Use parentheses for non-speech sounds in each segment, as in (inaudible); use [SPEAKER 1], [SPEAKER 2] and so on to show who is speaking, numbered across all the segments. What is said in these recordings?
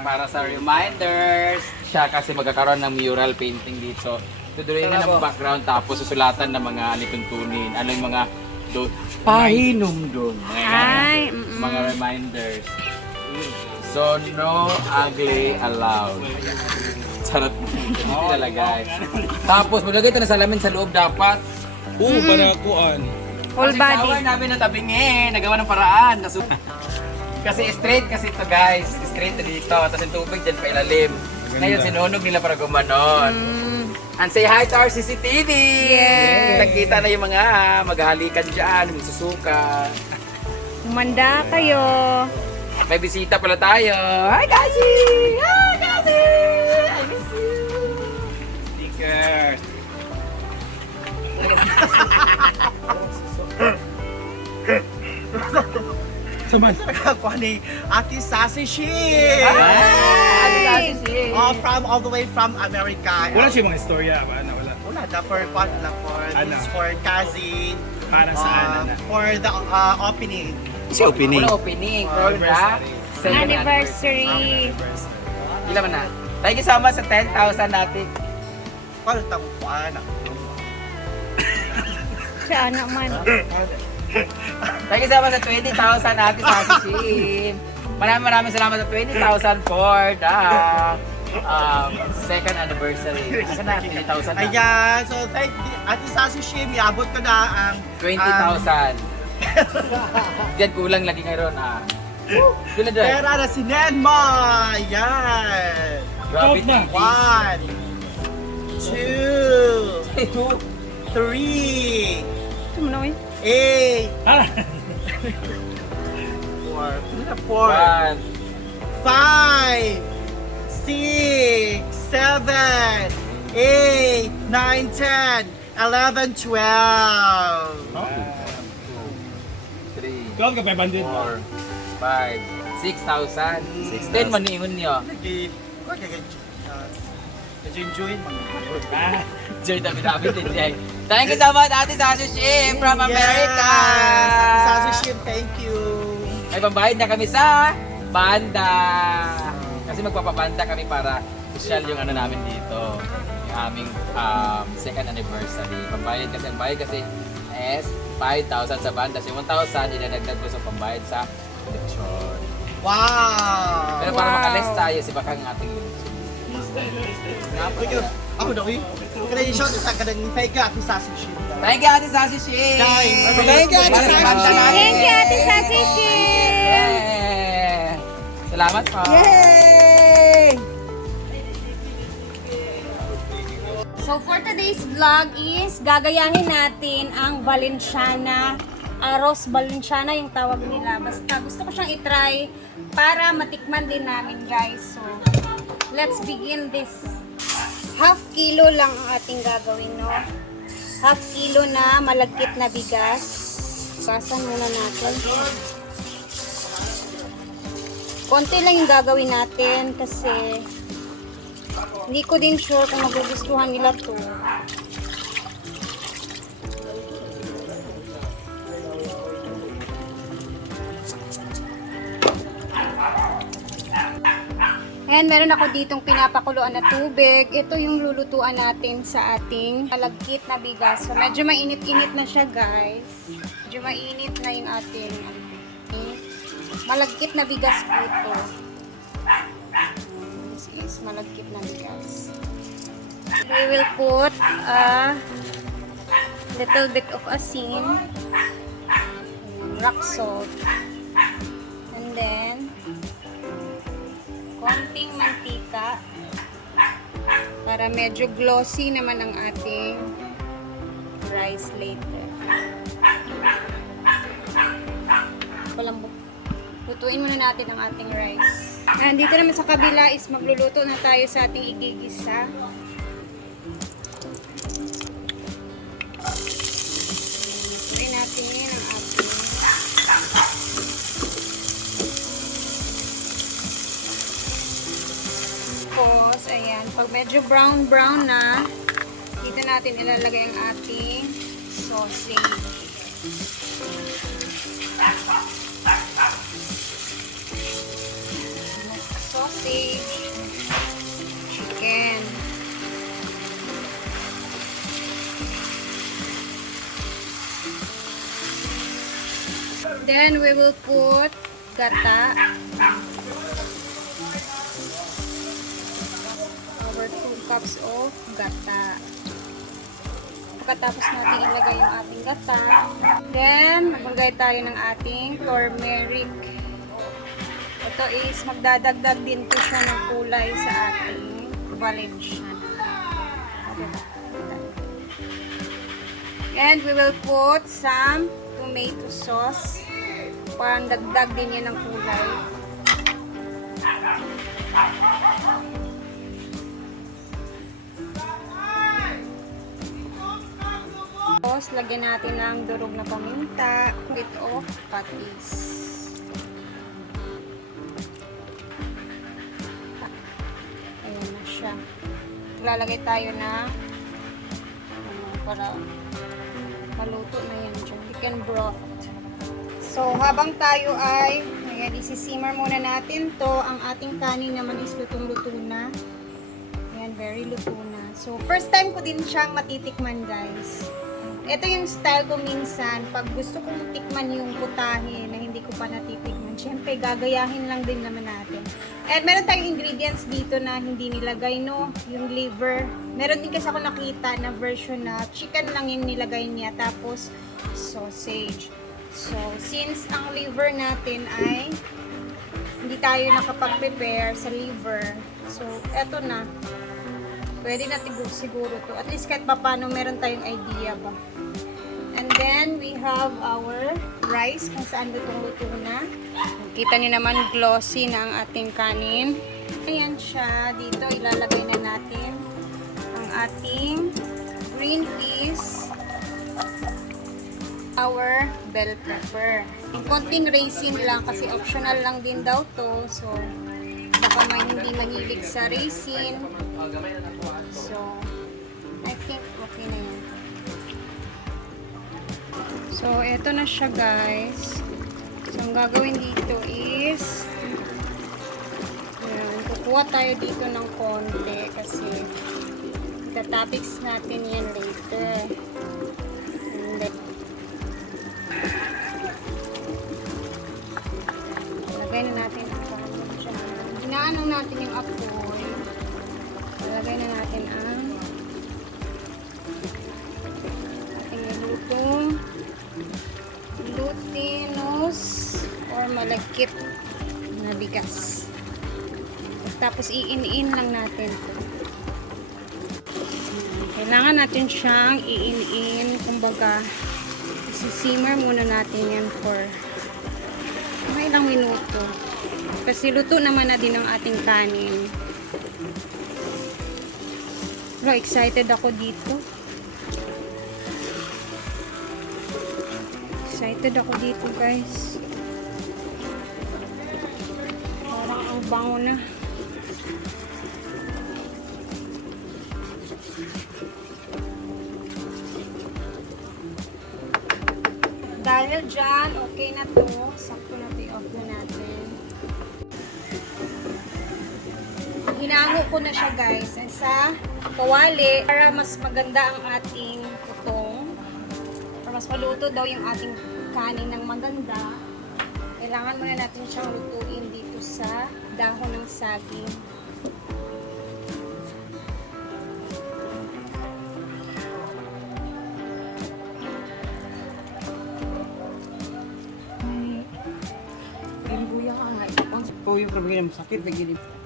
[SPEAKER 1] para sa reminders. Siya kasi magkakaroon ng mural painting dito. Tutuloy nga ng background tapos susulatan ng mga alituntunin. Ano yung mga do pahinom doon.
[SPEAKER 2] Ay, mm-mm.
[SPEAKER 1] Mga reminders. So, no ugly allowed. Charot mo. Hindi nilalagay. Tapos, maglagay ito na salamin sa loob dapat.
[SPEAKER 3] Oo, para kuan.
[SPEAKER 2] Whole
[SPEAKER 1] Kasi
[SPEAKER 2] body.
[SPEAKER 1] kawan namin ng tabingi, nagawa ng paraan. Nasu- (laughs) kasi straight kasi ito guys, straight na dito. Tapos yung tubig dyan pa ilalim. Ngayon sinunog nila para gumanon.
[SPEAKER 2] Mm.
[SPEAKER 1] And say hi to our CCTV!
[SPEAKER 2] Yes.
[SPEAKER 1] Nagkita na yung mga ah, maghahalikan dyan, magsusuka.
[SPEAKER 2] Humanda kayo.
[SPEAKER 1] May bisita pala tayo. Hi Gazi! Hi Gazi! I miss you!
[SPEAKER 3] Stickers. (laughs) Saman.
[SPEAKER 4] Nakakuha ni Ate Sassy!
[SPEAKER 1] Hi! Gazi!
[SPEAKER 4] Oh, from all the way from America.
[SPEAKER 3] Wala siya mga istorya ba na wala.
[SPEAKER 4] Wala na for what na for
[SPEAKER 3] Ano?
[SPEAKER 4] this for Kazi.
[SPEAKER 3] Para saan
[SPEAKER 4] uh,
[SPEAKER 3] na.
[SPEAKER 4] for the uh, opening.
[SPEAKER 3] Si opening.
[SPEAKER 1] Wala opening. Pero na.
[SPEAKER 3] anniversary.
[SPEAKER 1] second
[SPEAKER 2] Anniversary.
[SPEAKER 1] Ilan man na? Thank you so much sa 10,000 natin.
[SPEAKER 4] Paano tamukuan? (laughs)
[SPEAKER 2] Siya naman.
[SPEAKER 1] Thank you so much sa 20,000 natin sa Shim. Maraming maraming salamat sa 20,000 for the um, second anniversary. Asa na? 20,000 na?
[SPEAKER 4] Ayan, so thank you. Ate Sassy Shi, miabot ko na ang (laughs)
[SPEAKER 1] 20,000. Diyan kulang lagi ngayon ah. Sila doon.
[SPEAKER 4] pera na si Nenma. Ayan.
[SPEAKER 1] Grabe
[SPEAKER 3] na.
[SPEAKER 4] One, (laughs) two, three,
[SPEAKER 2] Ito mo na, eh.
[SPEAKER 4] Eight,
[SPEAKER 3] Ah,
[SPEAKER 4] four, ano na four,
[SPEAKER 1] One.
[SPEAKER 4] five, six, seven, eight, nine, ten, eleven, twelve.
[SPEAKER 1] Three.
[SPEAKER 3] Ikaw ka 500 mo.
[SPEAKER 1] Four. Five. 6,000. 10 man niyon niyo.
[SPEAKER 4] Lagi, ko kaya enjoy
[SPEAKER 3] Ah,
[SPEAKER 1] Joy David David din Jay. Thank you so much Ate Sasu Shim from America.
[SPEAKER 4] Yes, Sassy Ship, thank you.
[SPEAKER 1] May pambayad na kami sa banda. Kasi magpapabanda kami para social yung ano namin dito. Yung aming um, second anniversary. Pambayad kasi, ang bayad kasi is 5,000 sa banda. So yung 1,000 dinadagdag ko sa pambayad sa lechon.
[SPEAKER 4] Wow.
[SPEAKER 1] Pero para
[SPEAKER 2] Wow.
[SPEAKER 1] makalis tayo, si Bakang ang ating lechon.
[SPEAKER 4] Ako, ako daw eh. Kaya yung shot sa kadang ni Fega, Ate Sassy Ship.
[SPEAKER 1] Thank you Ate Sasu Shim!
[SPEAKER 4] Thank you, Ate
[SPEAKER 1] Para sa
[SPEAKER 4] Sasu
[SPEAKER 1] banda
[SPEAKER 4] Shim.
[SPEAKER 1] natin.
[SPEAKER 2] Thank you, Ate Sassy!
[SPEAKER 1] Yeah. Salamat po.
[SPEAKER 4] Yay!
[SPEAKER 2] So for today's vlog is gagayahin natin ang Valenciana Aros Valenciana yung tawag nila. Basta gusto ko siyang itry para matikman din namin guys. So let's begin this. Half kilo lang ang ating gagawin no. Half kilo na malagkit na bigas. Gasan muna natin. Konti lang yung gagawin natin kasi hindi ko din sure kung magugustuhan nila to. Ayan, meron ako ditong pinapakuluan na tubig. Ito yung lulutuan natin sa ating malagkit na bigas. So, medyo mainit-init na siya, guys. Medyo mainit na yung ating malagkit na bigas po ito. This is malagkit na bigas. We will put a little bit of asin, rock salt, and then konting mantika para medyo glossy naman ang ating rice later. Walang Lutuin muna natin ang ating rice. Ayan, dito naman sa kabila is magluluto na tayo sa ating igigisa. Ayan, pag medyo brown-brown na, dito natin ilalagay ang ating sausage. Sausage, chicken. Then we will put gata. Cups of gata. Pagkatapos natin ilagay yung ating gata, then maglagay tayo ng ating turmeric. Ito is magdadagdag din po siya ng kulay sa ating Valenciana. Diba? And we will put some tomato sauce. Parang dagdag din yan ng kulay. Tapos, lagyan natin ng durog na paminta, bit of patis. Ayan na siya. Lalagay tayo na ano, para maluto na yan dyan. Chicken broth. So, habang tayo ay, ayan, isisimmer muna natin to. Ang ating kanin naman is lutong-luto na. Ayan, very luto na. So, first time ko din siyang matitikman, guys. Ito yung style ko minsan, pag gusto kong tikman yung putahe na hindi ko pa natitikman, syempre gagayahin lang din naman natin. And meron tayong ingredients dito na hindi nilagay, no? Yung liver. Meron din kasi ako nakita na version na chicken lang yung nilagay niya, tapos sausage. So, since ang liver natin ay hindi tayo nakapag-prepare sa liver, so, eto na. Pwede natin gu- siguro to. At least kahit papano meron tayong idea ba. And then, we have our rice kung saan lutong-luto na. Kita niyo naman glossy na ang ating kanin. Ayan siya. Dito ilalagay na natin ang ating green peas, our bell pepper. Yung konting raisin lang kasi optional lang din daw to. So, baka may hindi mahilig sa raisin. So, eto na siya guys. So, ang gagawin dito is yun, kukuha tayo dito ng konti kasi topics natin yan later. And then, lagay na natin ang kanin dyan. Inaano natin yung apoy. Lagay na natin ang malagkit na bigas. Tapos iin-in lang natin. Kailangan natin siyang iin-in. Kumbaga, isisimmer muna natin yan for mga ilang minuto. Kasi luto naman na din ang ating kanin. Pero excited ako dito. Excited ako dito guys. Bango na. Dahil dyan, okay na to. Sakto na to off na natin. Hinango ko na siya guys sa kawali para mas maganda ang ating tutong. Para mas maluto daw yung ating kanin ng maganda. Kailangan muna natin siyang lutuin dito sa dahon ng saging.
[SPEAKER 4] Yung buya ka nga. Kung po yung problema sakit, begini.
[SPEAKER 2] Ah.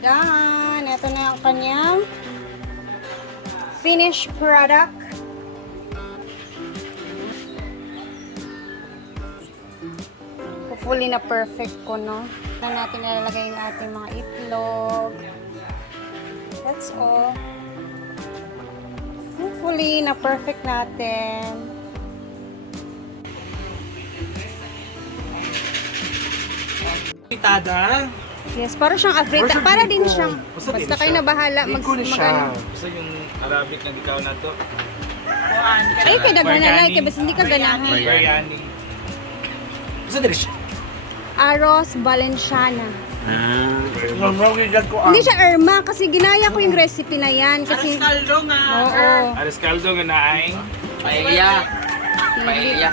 [SPEAKER 2] Done. Ito na yung kanyang finished product. Hopefully na perfect ko, no? Na natin nalalagay yung ating mga itlog. That's all. Hopefully, na perfect natin.
[SPEAKER 3] Pitada.
[SPEAKER 2] Yes, para siyang afrita.
[SPEAKER 3] Para
[SPEAKER 2] din siyang,
[SPEAKER 3] Basta din
[SPEAKER 2] basta kayo na bahala. Mag,
[SPEAKER 3] Biko na siya.
[SPEAKER 2] mag-
[SPEAKER 3] Gusto yung Arabic na ikaw na to.
[SPEAKER 2] Ay, kaya daghan na
[SPEAKER 3] Biryani.
[SPEAKER 2] like, basta hindi ka ganahan.
[SPEAKER 3] Biryani. Gusto din siya.
[SPEAKER 2] Aros Valenciana.
[SPEAKER 3] Ah.
[SPEAKER 2] Hindi siya Irma kasi ginaya ko yung recipe na yan. Kasi, Oo.
[SPEAKER 3] Aras kaldo nga naay.
[SPEAKER 1] Paella. Paella.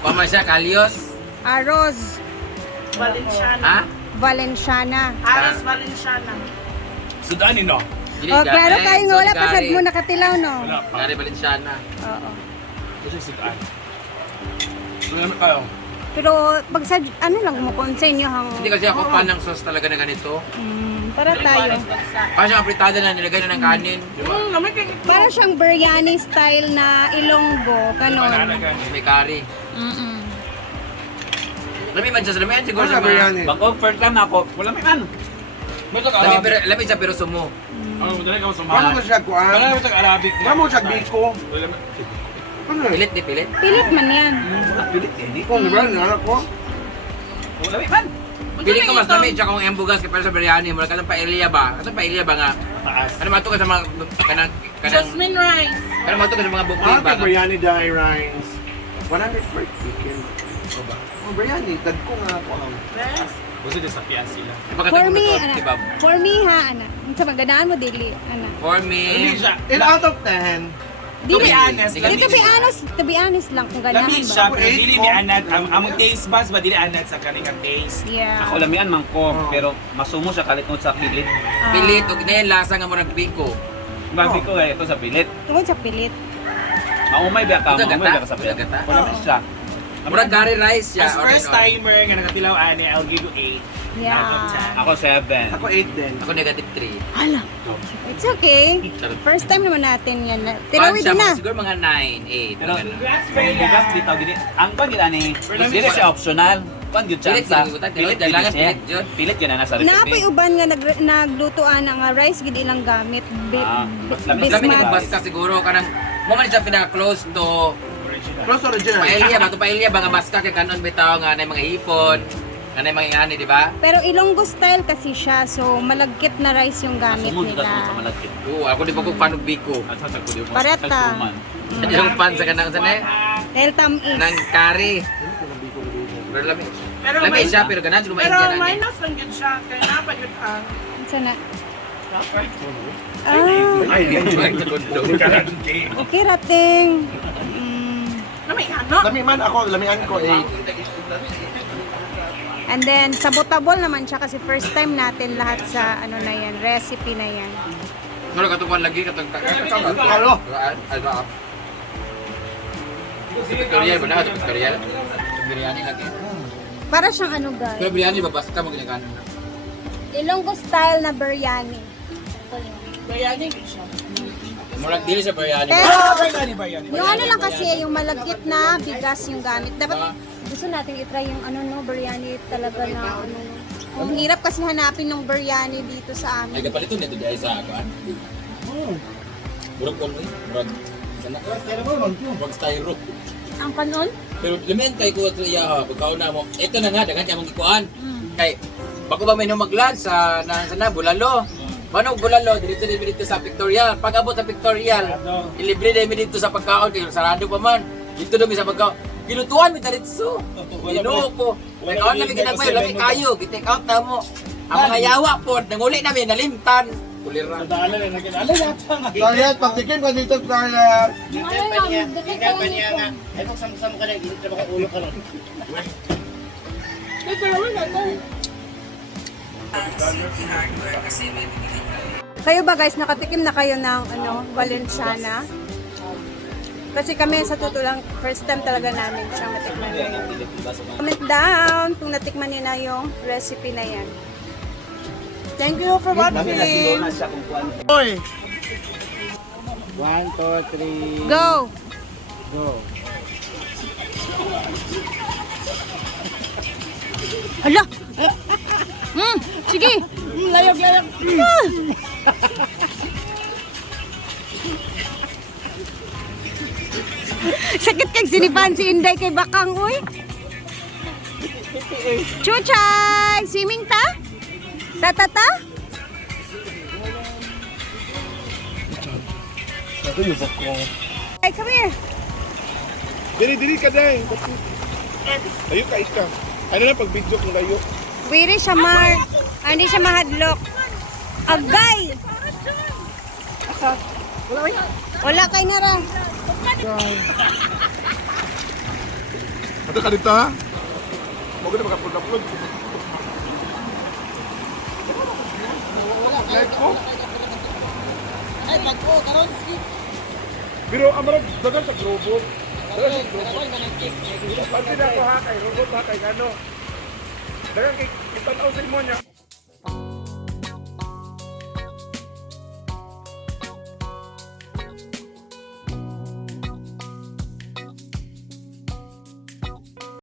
[SPEAKER 1] Pama siya, Kalios.
[SPEAKER 2] Aros
[SPEAKER 1] Ha?
[SPEAKER 2] Valenciana.
[SPEAKER 1] Aras
[SPEAKER 3] Sudan no?
[SPEAKER 2] Oh, klaro kayo nga wala pasad mo nakatilaw, no?
[SPEAKER 3] Wala pa.
[SPEAKER 1] Gary Valenciana.
[SPEAKER 2] Oo.
[SPEAKER 3] Ito yung Sudan. Sudan kayo.
[SPEAKER 2] Pero pag sa, ano lang mo, konsen nyo hang...
[SPEAKER 1] Hindi kasi ako fan ng sauce talaga na ganito.
[SPEAKER 2] Mm, para tayo.
[SPEAKER 1] Parang siyang apritada na nilagay na ng kanin. Ba?
[SPEAKER 2] Para siyang biryani style na ilonggo,
[SPEAKER 3] Banana
[SPEAKER 2] kanon.
[SPEAKER 1] may curry. Lami man siya, lami yan siguro
[SPEAKER 3] Ano
[SPEAKER 1] sa mga...
[SPEAKER 3] Bang offer ka na ako. Wala may ano. May ito
[SPEAKER 1] Lami, pero, lami siya pero sumo.
[SPEAKER 3] Ano, madali ka sa
[SPEAKER 5] Ano mo siya kuan?
[SPEAKER 3] Wala may ito Arabic.
[SPEAKER 5] Ano mo siya biko?
[SPEAKER 3] Wala may...
[SPEAKER 5] Ano?
[SPEAKER 1] Pilit ni pilit.
[SPEAKER 2] Pilit man yan.
[SPEAKER 3] Pilit eh. Hindi
[SPEAKER 5] Ko na ba na ko?
[SPEAKER 3] Wala may man.
[SPEAKER 1] Pilit ko mas lami siya kung embugas kapag sa biryani. Mula ka ng paella ba? Kasi paella ba nga?
[SPEAKER 3] Taas.
[SPEAKER 1] Ano mato ka sa mga... Kanang... kanang Jasmine rice. Ano mato ka sa mga
[SPEAKER 5] Ah,
[SPEAKER 1] ba?
[SPEAKER 5] kay biryani dai rice. 100 per chicken. Ko ba? Oh, biryani, tag ko nga ako ang.
[SPEAKER 3] Gusto din sa piyan sila.
[SPEAKER 2] For me,
[SPEAKER 1] Ipakatag mo
[SPEAKER 2] ana.
[SPEAKER 1] ito, kebab.
[SPEAKER 2] For me ha, ana. Sa maganaan mo dili, ana.
[SPEAKER 1] For me...
[SPEAKER 3] Hindi siya.
[SPEAKER 5] In out of 10,
[SPEAKER 3] To be honest,
[SPEAKER 2] dili to be honest, to be honest lang kung ganahan
[SPEAKER 3] Lamig
[SPEAKER 2] ba.
[SPEAKER 3] siya, pero dili ni anat. Ang among taste buds ba dili anat sa kaningang taste.
[SPEAKER 2] Yeah.
[SPEAKER 6] Ako lamian man ko,
[SPEAKER 5] Oh.
[SPEAKER 6] pero masumo siya kalit sa pilit.
[SPEAKER 2] Ah,
[SPEAKER 1] Pilit. Huwag na yan lasa nga murag biko.
[SPEAKER 6] Babi ko eh, ito sa pilit.
[SPEAKER 2] Tungkol sa pilit.
[SPEAKER 6] Maumay ba ka?
[SPEAKER 1] Ito
[SPEAKER 6] Maumay
[SPEAKER 1] gata?
[SPEAKER 6] ba ka sa
[SPEAKER 1] Ito
[SPEAKER 6] pilit?
[SPEAKER 1] gata?
[SPEAKER 6] Wala man siya.
[SPEAKER 1] Murag curry rice siya.
[SPEAKER 3] As
[SPEAKER 1] or
[SPEAKER 3] first
[SPEAKER 1] ano.
[SPEAKER 3] timer nga nakatilaw ani, I'll give you 8.
[SPEAKER 2] Yeah.
[SPEAKER 6] Ako seven.
[SPEAKER 5] ako 8 din.
[SPEAKER 1] Ako negative 3.
[SPEAKER 2] Hala. It's okay. First time naman natin yan. Tinawid
[SPEAKER 1] siya,
[SPEAKER 2] na.
[SPEAKER 1] Siguro mga 9, 8.
[SPEAKER 6] Pero, bukas dito, gini, ang pag gina ni, dili siya optional. Kung yun siya
[SPEAKER 1] Pilit,
[SPEAKER 6] sa,
[SPEAKER 1] pilit, kailangan
[SPEAKER 6] siya.
[SPEAKER 1] pilit yun.
[SPEAKER 6] Pilit yun na nasa
[SPEAKER 2] Naapoy
[SPEAKER 6] recipe.
[SPEAKER 2] uban nga nag naglutoan nga rice gid ilang gamit. Bi,
[SPEAKER 6] Ah, mas lamis-
[SPEAKER 1] Mas lami
[SPEAKER 2] bismag.
[SPEAKER 1] ni basta siguro kanang mo man siya pinaka-close to
[SPEAKER 5] Close original.
[SPEAKER 1] paella ba to paella ba nga maska kay kanon bitaw nga nay mga hipon, nga nay mga ingani, di ba?
[SPEAKER 2] Pero Ilonggo style kasi siya, so malagkit na rice yung gamit
[SPEAKER 6] Sumunod ka sa
[SPEAKER 2] nila.
[SPEAKER 6] malagkit.
[SPEAKER 1] Oo, ako di pa ko panog biko.
[SPEAKER 6] At sa ko di mo.
[SPEAKER 2] Pareta.
[SPEAKER 6] kalsuman.
[SPEAKER 1] Yung pan sa kanang sa nay
[SPEAKER 2] Dahil tamis.
[SPEAKER 1] nang curry. Pero lami. lami siya pero ganan siguro
[SPEAKER 7] Pero
[SPEAKER 1] maindian ani.
[SPEAKER 7] minus lang yun siya, kaya napan yun ang
[SPEAKER 2] Sana. Ah,
[SPEAKER 1] Ay,
[SPEAKER 2] okay rating. Mm.
[SPEAKER 7] Lamig ano?
[SPEAKER 5] Lami man ako, lamian ko 8.
[SPEAKER 2] And then sabotable naman siya kasi first time natin lahat sa ano na yan, recipe na yan.
[SPEAKER 1] Ngalo katukuan lagi katong
[SPEAKER 5] Ano?
[SPEAKER 1] Ano ba? Tutorial ba na? Tutorial? Biryani lagi.
[SPEAKER 2] Para siyang ano guys,
[SPEAKER 1] Pero biryani ba basta mo ganyan
[SPEAKER 2] Ilonggo style na biryani.
[SPEAKER 7] Din siya.
[SPEAKER 1] Murag dili sa biryani.
[SPEAKER 2] Pero
[SPEAKER 3] Biryani ba yan?
[SPEAKER 2] yung ano lang kasi yung malagkit na bigas yung gamit. Dapat gusto natin itry yung ano no, biryani talaga na ano. Ang hirap kasi hanapin ng biryani dito sa
[SPEAKER 1] Ay
[SPEAKER 2] amin.
[SPEAKER 1] kapalito nito di ay sa akuan. Murag kon murag sana. Murag styro.
[SPEAKER 2] Ang kanon?
[SPEAKER 1] Pero lumen kay ko sa iya ha, pagkaon na mo. Ito na nga dagan kamong gikuan.
[SPEAKER 2] Mm.
[SPEAKER 1] Kay bako ba may mag-lunch sa na sana bulalo. Manong bulalo dito din dito sa Pictorial. Pag abot sa Pictorial, ilibre din dito sa pagkaon kay sarado pa man. Dito dumi sa pagkaon. Gilutuan mi diretso. Ginoo ko. May kaon na mi ginagmay, lami kayo, gi-take out na mo. Ang mga yawa po, nanguli namin, nalimtan. Kulira.
[SPEAKER 3] Dala na naginala yata nga.
[SPEAKER 5] Target, pagtikim ka dito, Target.
[SPEAKER 2] Kayo ba guys, nakatikim na kayo ng ano, Valenciana? Kasi kami sa totoo lang, first time talaga namin siyang natikman ngayon. Comment down kung natikman niyo na yung recipe na yan. Thank you for watching.
[SPEAKER 5] Hoy! 1, 2, 3,
[SPEAKER 2] Go!
[SPEAKER 5] go.
[SPEAKER 2] Hala! (laughs) Hmm, sige! Layog, layog! (laughs) Sakit kang sinipan si Inday kay Bakang, uy! Chuchay! Swimming ta? Tatata?
[SPEAKER 3] Ito yung bako.
[SPEAKER 2] Ay, come here.
[SPEAKER 3] Dili, dili ka dahil. Layo ka ika. Ano na pag video kung layo?
[SPEAKER 2] Wiri siya, Mar. Ah, hindi siya mahadlok. Agay! Wala kay nara.
[SPEAKER 3] Ato ka dito ha? Huwag na makapulapulog. Live ko?
[SPEAKER 8] Ay, pagko, karon.
[SPEAKER 3] Pero ang marag dagan sa grupo. Dagan sa. Pati na ako ha kay robot ha kay ano. Dagan kay itanaw sa imo niya.